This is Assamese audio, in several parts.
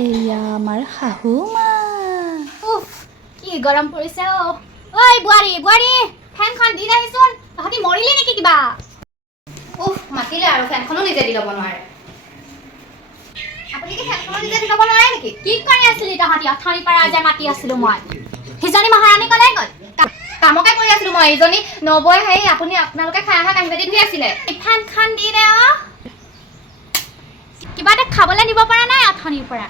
এয়া আমাৰ শাহু মা। উফ কি গৰম পৰিছে অ। ঐ বোৱাৰী ফেনখন দি আহিছোন। তহঁতি মৰিলি নেকি কিবা? উফ মাতিলে আৰু ফেনখনো নিজে দি ল'ব নোৱাৰে। আপুনি কি ফেনখনো নিজে দি ল'ব নোৱাৰে নেকি? কি কৰি আছিলি তহঁতি? অথনিৰ পৰা যে মাতি আছিলো মই। সিজনী মহাৰাণী কলৈ গ'ল? কামকে কৰি আছিলো মই। এইজনী নবৈ আপোনালোকে খাই অহা কাঁহী বাতি ধুই আছিলে। ফেনখন দি দে অ। কিবা এটা খাবলৈ দিব পৰা নাই অথনিৰ পৰা।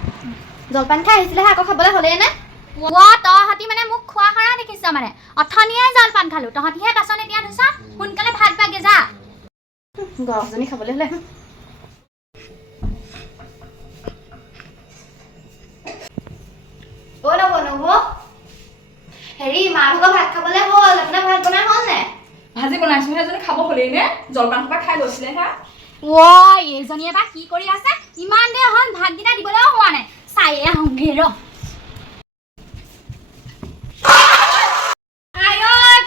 জলপান খাই আহিছিলেহে আকৌ খাবলৈ হ'লেই নে? তহঁতি মানে মোক খোৱা খাৰা দেখিছ মানে। অথনিয়ে জলপান খালো, তহঁতিহে বাচন এতিয়া ধুইছ। সোনকালে ভাত বাগে যা। গৰমজনী খাবলৈ হ'লে নব হেৰি মা ভাগৰ ভাত খাবলৈ হ'ল। আপোনাৰ ভাত বনাই হ'ল নে? ভাজি বনাইছোহে, এজনী খাব হ'লেই নে? জলপান সোপা খাই লৈছিলে হা। এইজনীয়ে বা কি কৰি আছে? ইমান দেৰি হ'ল ভাতকেইটা দিবলৈও হোৱা নাই। চায়ে আহোঁগে ৰ।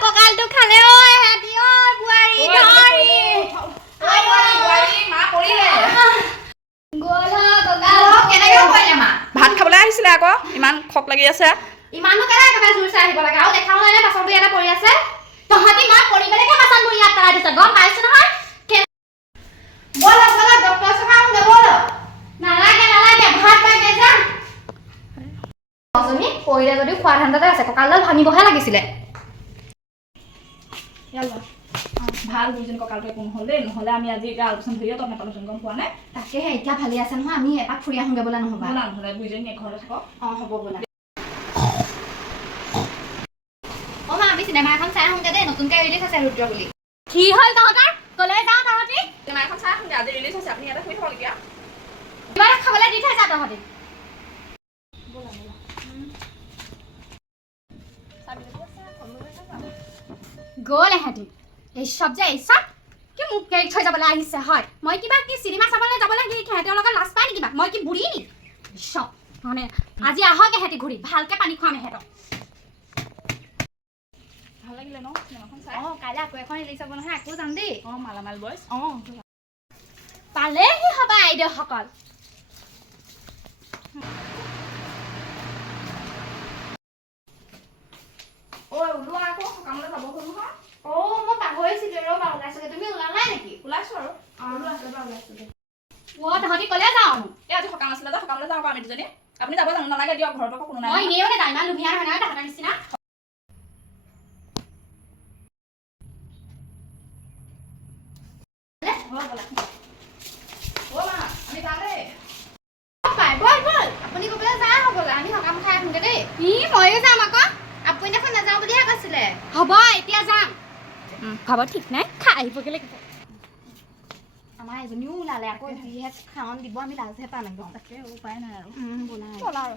কঁকালটো খালে ঐ হেতি ঐ বোৱাৰী ধৰি। মা পৰিলে। কেনেকে পৰিলে মা? ভাত খাবলৈ আহিছিলে আকৌ, ইমান খক লাগি আছে। ইমানো কেনেকে একেবাৰে জোৰ চাই আহিব লাগে আৰু দেখাও নাই নে বাচনবোৰ ইয়াতে পৰি আছে। তহঁতি মই পৰিবলৈকে বাচনবোৰ ইয়াত পেলাই দিছ, গম পাইছো নহয়। ব'লক ডক্টৰ ওচৰলৈ আহোঁগে ব'লক। নালাগে ভাত বাগে যা। পৰিলে যদিও খোৱা ধান্দাতে আছে, কঁকালডাল ভাঙিবহে লাগিছিলে। ভাল দুইজনী কঁকালটো একো নহ'ল দেই, নহ'লে আমি আজি এতিয়া আলোচনা ধৰিয়ে তত নাপালোচোন, গম পোৱা নাই? তাকেহে এতিয়া ভালে আছে নহয়, আমি এপাক ফুৰি আহোঁগে বোলে নহ'বা। নহ'লে দুইজনী ঘৰতে থাকক। হ'ব বোলা। মা আমি চিনেমা এখন চাই আহোঁগে দেই, নতুনকে ৰিলিজ আছে ৰুদ্ৰ বুলি। কি হ'ল তহঁতৰ? কলৈ যাওঁ তহঁতি? চিনেমা এখন চাই আহোঁগে, আজি ৰিলিজ হৈছে, আপুনি ইয়াতে শুই থাকক এতিয়া। কিবা এটা খাবলৈ দি থৈ যা তহঁতি। গ'ল এহেঁতি। এই চব কি মোক এৰি থৈ যাবলৈ আহিছে হয়? মই কিবা কি চিনেমা চাবলৈ যাবলৈ সিহঁতৰ লগত লাজ পাই নেকি? মই কি বুঢ়ী নি? চব মানে আজি আহক এহেঁতি ঘূৰি, ভালকে পানী খুৱাম এহেঁতক। ভাল লাগিলে ন চিনেমাখন চাই? কাইলৈ আকৌ এখন ৰিলিজ হ'ব নহয়, আকৌ যাম দেই। মালামাল বয়জ। পালেহি হ'বা আইদেউসকল। ওলোৱা আকৌ, সকামলৈ যাব হ'ল নহয়। মই পাহৰিছিলো ৰ'বা, ওলাইছোগে। তুমি ওলালাই নেকি? ওলাইছো আৰু। ওলাইছোগে। তহঁতি ক'লে যাওঁ? আজি সকাম আছিলে যে, সকামলৈ যাওঁ আমি দুজনী। আপুনি যাব জানো? নালাগে দিয়ক, ঘৰৰ পৰা কোনো নাই। মই এনেও নাযাওঁ, ইমান লুভীয়া নহয় নহয় তাহাঁতৰ নিচিনা। আপুনি ক'বলৈ যায় হ'বলা, আমি সকাম খাই আহোঁগে দেই। ময়ো যাম আকৌ। আপুনি দেখোন নাযাওঁ বুলিহে কৈছিলে। হ'ব এতিয়া যাম। হ'ব ঠিক নাই, খাই আহিবগে লাগিব। আমাৰ এজনীও ওলালে আকৌ, যিহে খাৱন দিব আমি লাজহে পাম একদম। তাকে উপায় নাই আৰু। ব'লা আৰু।